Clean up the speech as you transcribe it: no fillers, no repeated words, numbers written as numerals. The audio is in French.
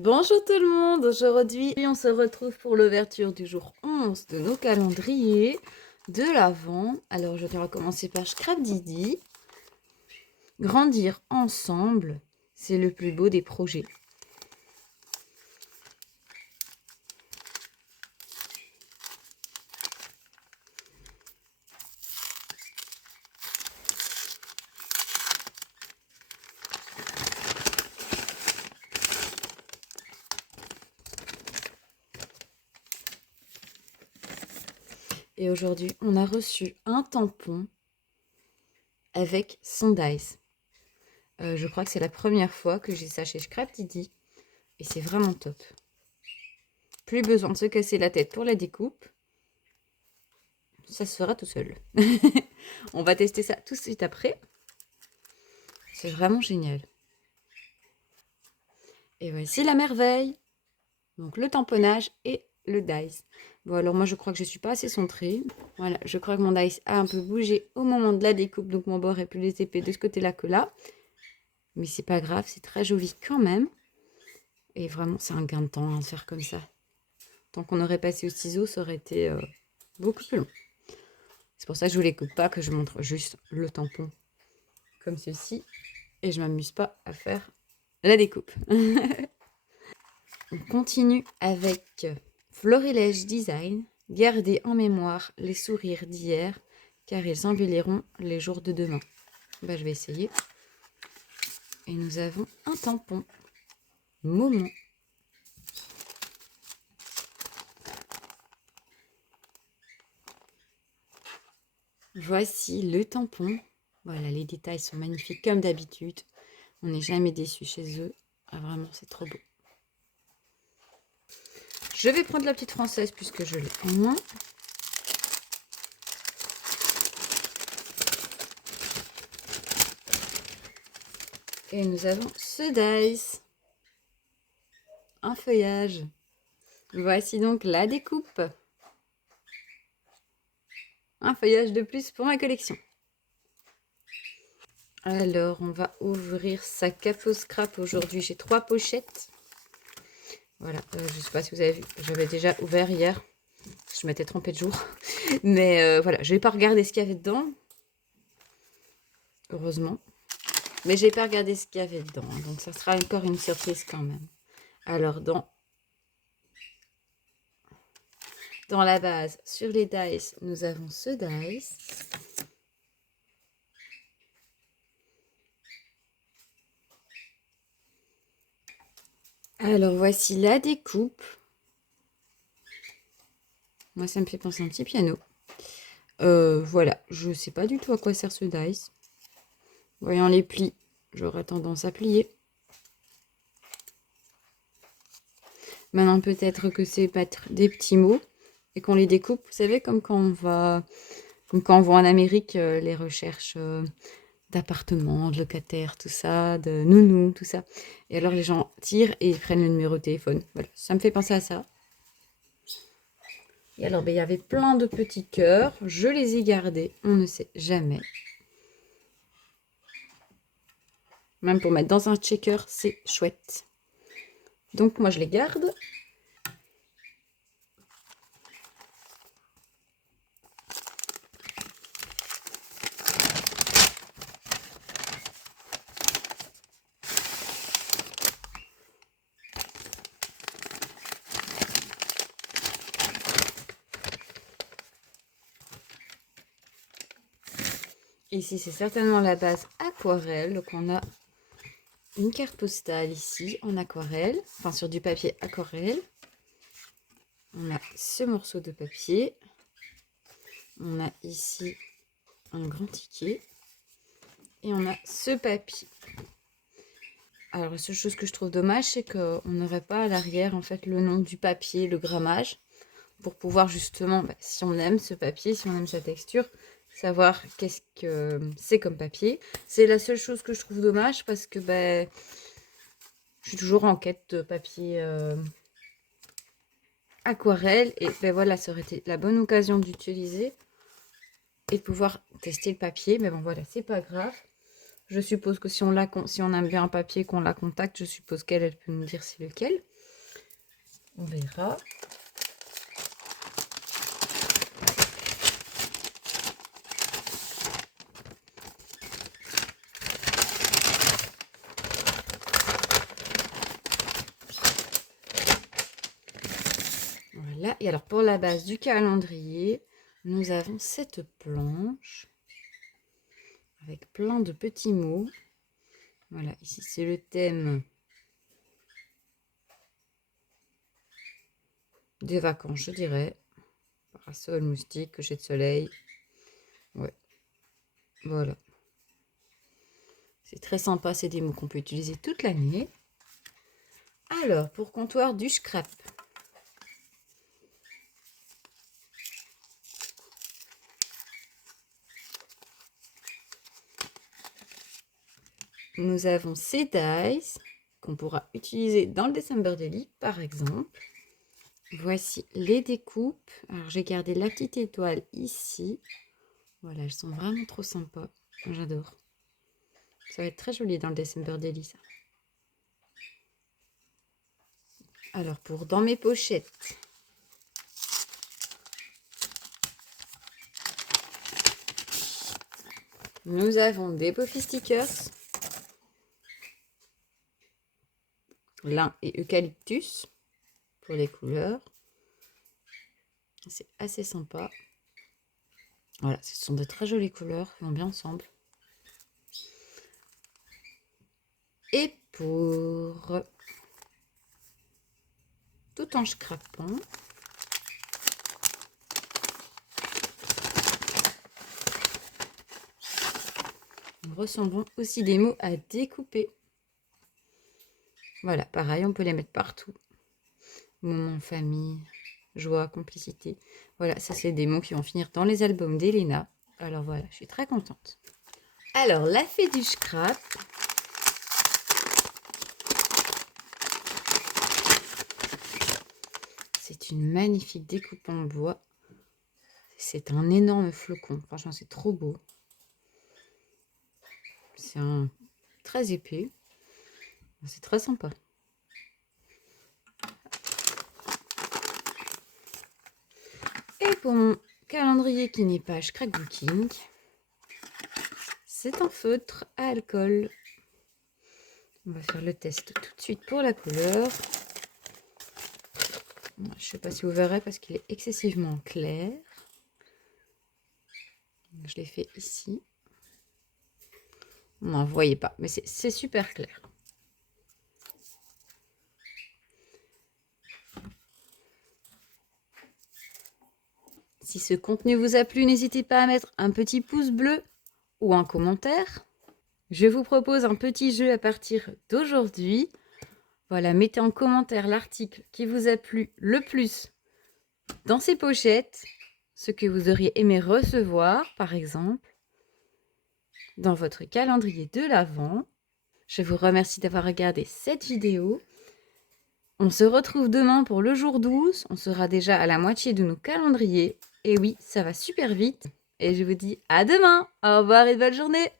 Bonjour tout le monde, aujourd'hui on se retrouve pour l'ouverture du jour 11 de nos calendriers de l'Avent. Alors aujourd'hui on va commencer par Scrap Didi. Grandir ensemble, c'est le plus beau des projets. Et aujourd'hui on a reçu un tampon avec son dice. Je crois que c'est la première fois que j'ai ça chez Scrap Didi et c'est vraiment top. Plus besoin de se casser la tête pour la découpe. Ça se fera tout seul. On va tester ça tout de suite après. C'est vraiment génial. Et voici la merveille. Donc le tamponnage et le dice. Bon alors moi je crois que je ne suis pas assez centrée. Voilà, je crois que mon dice a un peu bougé au moment de la découpe. Donc mon bord est plus épais de ce côté-là que là. Mais c'est pas grave, c'est très joli quand même. Et vraiment c'est un gain de temps de faire comme ça. Tant qu'on aurait passé au ciseau, ça aurait été beaucoup plus long. C'est pour ça que je ne vous les coupe pas, que je montre juste le tampon comme ceci. Et je m'amuse pas à faire la découpe. On continue avec Florilège Design. Gardez en mémoire les sourires d'hier, car ils embelliront les jours de demain. Je vais essayer. Et nous avons un tampon. Moment. Voici le tampon. Voilà, les détails sont magnifiques comme d'habitude. On n'est jamais déçu chez eux. Ah, vraiment, c'est trop beau. Je vais prendre la petite française puisque je l'ai en main. Et nous avons ce dice. Un feuillage. Voici donc la découpe. Un feuillage de plus pour ma collection. Alors, on va ouvrir sa Capo Scrap aujourd'hui. J'ai 3 pochettes. Voilà, je ne sais pas si vous avez vu, j'avais déjà ouvert hier. Je m'étais trompée de jour. Mais voilà, je n'ai pas regardé ce qu'il y avait dedans. Heureusement. Mais je n'ai pas regardé ce qu'il y avait dedans. Donc, ça sera encore une surprise quand même. Alors, dans la base, sur les dice, nous avons ce dice. Alors, voici la découpe. Moi, ça me fait penser à un petit piano. Voilà, je ne sais pas du tout à quoi sert ce dice. Voyant les plis, j'aurais tendance à plier. Maintenant, peut-être que c'est mettre des petits mots et qu'on les découpe. Vous savez, comme quand on va en Amérique, les recherches d'appartements, de locataires, tout ça, de nounous, tout ça. Et alors, les gens tirent et ils prennent le numéro de téléphone. Voilà, ça me fait penser à ça. Et alors, il y avait plein de petits cœurs. Je les ai gardés. On ne sait jamais. Même pour mettre dans un checker, c'est chouette. Donc, moi, je les garde. Ici, c'est certainement la base aquarelle. Donc, on a une carte postale ici en aquarelle, enfin sur du papier aquarelle. On a ce morceau de papier. On a ici un grand ticket. Et on a ce papier. Alors, la seule chose que je trouve dommage, c'est qu'on n'aurait pas à l'arrière, en fait, le nom du papier, le grammage, pour pouvoir justement, si on aime ce papier, si on aime sa texture, savoir qu'est-ce que c'est comme papier. C'est la seule chose que je trouve dommage parce que je suis toujours en quête de papier aquarelle. Et voilà, ça aurait été la bonne occasion d'utiliser et de pouvoir tester le papier. Mais bon, voilà, c'est pas grave. Je suppose que si on aime bien un papier, qu'on la contacte, je suppose qu'elle peut nous dire c'est lequel. On verra. Voilà. Et alors pour la base du calendrier, nous avons cette planche avec plein de petits mots. Voilà, ici c'est le thème des vacances, je dirais. Parasol, moustique, coucher de soleil. Ouais, voilà. C'est très sympa, c'est des mots qu'on peut utiliser toute l'année. Alors, pour comptoir du scrap. Nous avons ces dies qu'on pourra utiliser dans le December Daily, par exemple. Voici les découpes. Alors, j'ai gardé la petite étoile ici. Voilà, elles sont vraiment trop sympas. J'adore. Ça va être très joli dans le December Daily, ça. Alors, pour dans mes pochettes, nous avons des Puffy stickers. Lin et eucalyptus pour les couleurs. C'est assez sympa. Voilà, ce sont de très jolies couleurs, qui vont bien ensemble. Et pour tout en scrapant, nous recevons aussi des mots à découper. Voilà, pareil, on peut les mettre partout. Moment, famille, joie, complicité. Voilà, ça c'est des mots qui vont finir dans les albums d'Elena. Alors voilà, je suis très contente. Alors, la fée du scrap. C'est une magnifique découpe en bois. C'est un énorme flocon. Franchement, c'est trop beau. C'est un très épais. C'est très sympa. Et pour mon calendrier qui n'est pas scrapbooking, c'est un feutre à alcool. On va faire le test tout de suite pour la couleur. Je ne sais pas si vous verrez parce qu'il est excessivement clair. Je l'ai fait ici. Non, vous ne voyez pas, mais c'est super clair. Si ce contenu vous a plu, n'hésitez pas à mettre un petit pouce bleu ou un commentaire. Je vous propose un petit jeu à partir d'aujourd'hui. Voilà, mettez en commentaire l'article qui vous a plu le plus dans ces pochettes, ce que vous auriez aimé recevoir, par exemple, dans votre calendrier de l'Avent. Je vous remercie d'avoir regardé cette vidéo. On se retrouve demain pour le jour 12. On sera déjà à la moitié de nos calendriers. Et oui, ça va super vite. Et je vous dis à demain. Au revoir et bonne journée.